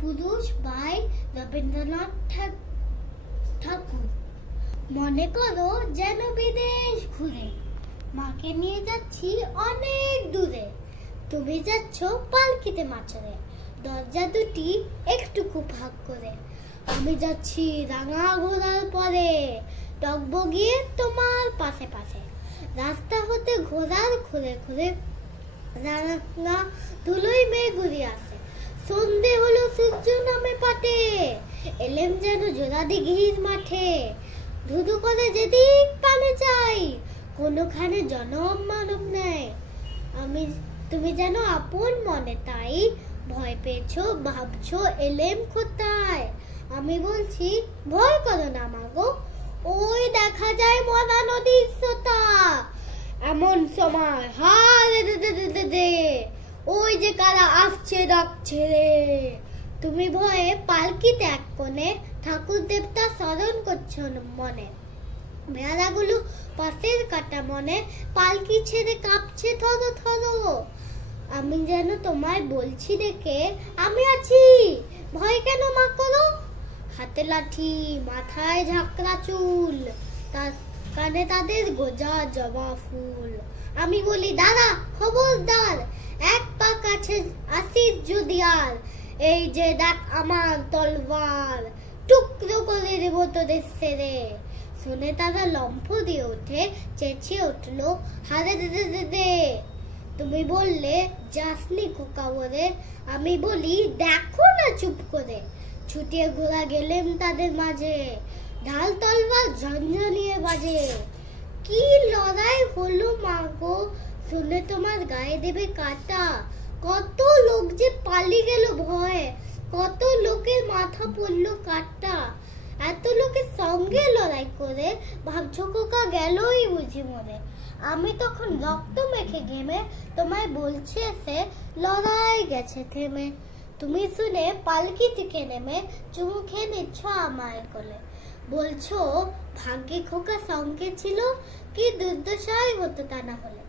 পুরুষ বাই রবীন্দ্রনাথ ঠাকুর। মনে করো যেন বিদেশ ঘুরে, মাকে নিয়ে যাচ্ছি অনেক দূরে। তুমি যাচ্ছ পালকিতে মাছরে, দরজা দুটি একটুকু ফাঁক করে। আমি যাচ্ছি রাঙা ঘোড়ার পরে, টগবগিয়ে তোমার পাশে পাশে। রাস্তা হতে ঘোড়ার খুঁড়ে খুঁড়ে রাঙা ধুলোই মেঘ ঘুরিয়ে আসে। সন্ধে হলো সূর্য নামে পাটে, এলেম যেন জোড়া দিঘির মাঠে। ধুধু করে যেদিক পানে যাই, কোনোখানে জনম মানব নেই। তুমি যেন আপন মনে, তাই ভয় পেয়েছো ভাবছো এলেম কোথায়। আমি বলছি ভয় করো না মাগো, ওই দেখা যায় মরা নদীর সোতা। এমন সময় হারে দে, ওই যে কারা আসছে ডাকছে রে। তুমি ভয়ে পালকিতে এক কোণে ঠাকুর দেবতা স্মরণ করছো মনে। মেয়ারাগুলো পাশের কাটা মনে, পালকি ছেড়ে কাঁপছে থরো থরো। আমি যেন তোমায় বলছি দেখে, আমি আছি, ভয় কেন মা করো। হাতে লাঠি, মাথায় ঝাঁকড়া চুল, তার কানে তাদের গোজা জবা ফুল। আমি বলি দাদা খবরদার, এক পা কাছে আসিস যদি আর, এই যে দেখ আমার তলবার, টুকরো করে দেবো তোদের ছেড়ে। শুনে তারা লম্ফ দিয়ে ওঠে, চেঁচিয়ে উঠলো হারে দে। তুমি বললে যাসনি খোকা বলে, আমি বলি দেখো না চুপ করে। ছুটিয়ে ঘোরা গেলেম তাদের মাঝে, ঢাল তলবার ঝনঝনিয়ে বাজে। কি লড়াই হলো মাগো, শুনে তোমার গায়ে দেবে কাটা। কত লোক যে পালিয়ে গেল ভয়ে, কত লোকের মাথা পড়লো কাটা। এত লোকের সঙ্গে লড়াই করে ভাবছো খোকা গেলই বুঝি মরে। আমি তখন রক্ত মেখে ঘেমে তোমায় বলছি এসে, লড়াই গেছে থেমে। তুমি শুনে পালকি থেকে নেমে চুমু খেয়ে নিচ্ছ আমায় কোলে। বলছো ভাগ্যে খোকা সঙ্গে ছিল, কি দুর্দশাই হতো তা না হলে।